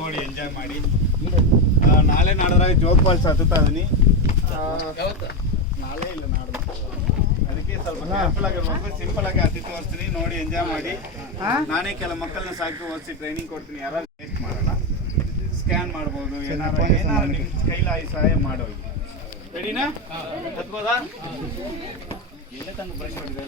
ನೋಡಿ ಎಂಜಾಯ್ ಮಾಡಿ. ನಾಳೆ ನಾಡಿದ್ರಾಗ ಜೋಗ್ ಫಾಲ್ಸ್ ಹತ್ತುತ್ತಾ ಇದೀನಿ. ನಾಳೆ ಇಲ್ಲ ನಾಡ್ದು, ಅದಕ್ಕೆ ಸ್ವಲ್ಪ ಕೇರ್ಫುಲ್ ಆಗಿರ್ಬೇಕು. ಸಿಂಪಲ್ ಆಗಿ ಹತ್ತಿ ತೋರಿಸ್ತೀನಿ, ನೋಡಿ ಎಂಜಾಯ್ ಮಾಡಿ. ನಾನೇ ಕೆಲ ಮಕ್ಕಳನ್ನ ಸಾಕಿ ಓದಿಸಿ ಟ್ರೈನಿಂಗ್ ಕೊಡ್ತೀನಿ. ಯಾರು ವೇಸ್ಟ್ ಮಾಡಲ್ಲ, ಸ್ಕ್ಯಾನ್ ಮಾಡ್ಬೋದು, ಏನಾರು ನಿಮ್ಮ ಕೈಲಾಗಿ ಸಹಾಯ ಮಾಡೋದು. ರೆಡಿನಾ? ಹತ್ಬೋದಾ? ಎಲ್ಲ ತಂದು ಬ್ರಷ್ ಮಾಡಿದ್ರೆ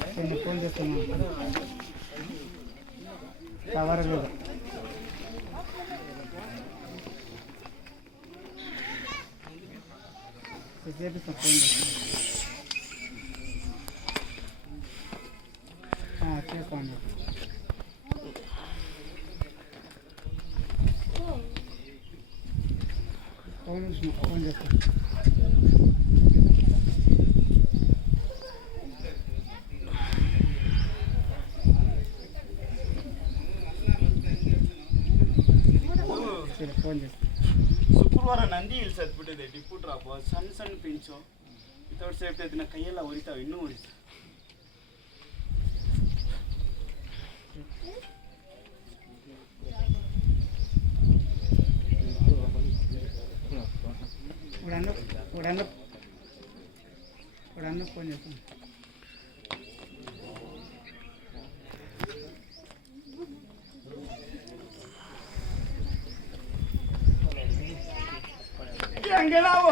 ಶುಕ್ರವಾರ ನಂದಿ ಹಿಲ್ಸ್ ಹತ್ಬಿಟ್ಟಿದೆ. ಟಿಪ್ಪು ಡ್ರಾಪ್ ಸಣ್ಣ ಸಣ್ಣ ಪಿಂಚು ವಿತೌಟ್ ಸೇಫ್ಟಿ ಅದನ್ನ ಕೈಯೆಲ್ಲ ಉರಿತಾವೆ, ಇನ್ನೂ ಉರಿತಾವೆ. ಹಂಗೆ ನಾವು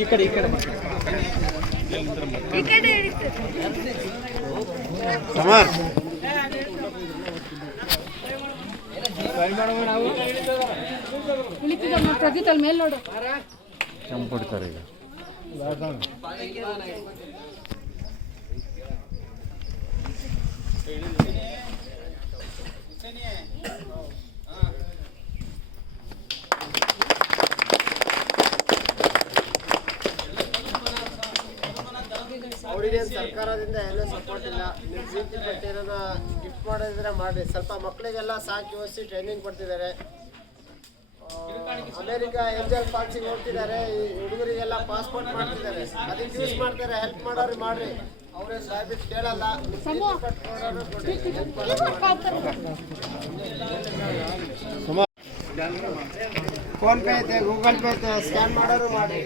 ಈ ಕಡೆ ಪ್ರದೀಪ್ ಅಲ್ಲಿ ಮೇಲೆ ನೋಡು ಚಂಪಡ್ತಾರೆ ಈಗ. ಅವರಿಗೆ ಸರ್ಕಾರದಿಂದ ಏನೂ ಸಪೋರ್ಟ್ ಇಲ್ಲ. ನೀವು ಪ್ರೀತಿ ಪಟ್ಟಿರೋದ ಗಿಫ್ಟ್ ಮಾಡೋದಿದ್ರೆ ಮಾಡಿ. ಸ್ವಲ್ಪ ಮಕ್ಕಳಿಗೆಲ್ಲ ಸಾಕಿ ಓದಿಸಿ ಟ್ರೈನಿಂಗ್ ಕೊಡ್ತಿದ್ದಾರೆ. ಅಮೇರಿಕಾ ಏಂಜಲ್ ಫಾಲ್ಸಿಗೆ ಹೋಗ್ತಿದ್ದಾರೆ. ಈ ಹುಡುಗರಿಗೆಲ್ಲ ಪಾಸ್ಪೋರ್ಟ್ ಮಾಡ್ತಿದ್ದಾರೆ, ಅದಕ್ಕೆ ಯೂಸ್ ಮಾಡ್ತಾರೆ. ಹೆಲ್ಪ್ ಮಾಡೋರು ಮಾಡ್ರಿ, ಅವರೇ ಸಾಯ್ಬಿಟ್ಟು ಕೇಳಲ್ಲ. ಫೋನ್ ಪೇ ಐತೆ, ಗೂಗಲ್ ಪೇ ಐತೆ, ಸ್ಕ್ಯಾನ್ ಮಾಡೋರು ಮಾಡಿ.